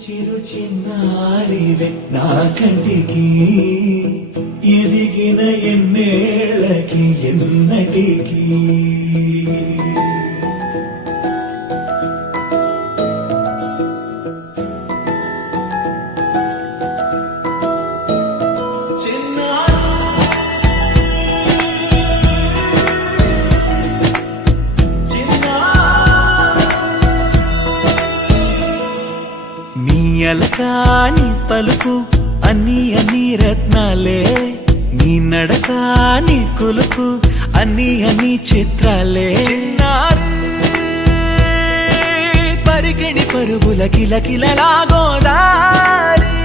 చిరు చిన్నారివే నా కంటికి ఎదిగిన ఎన్నేళ్ళకి ఎన్నటికి అలకాని పలుకు అన్ని రత్నాలే నీ నడకాని కులుకు అన్ని చిత్రాలే పరికిణి పరుగుల కిలకిలలా గోదారి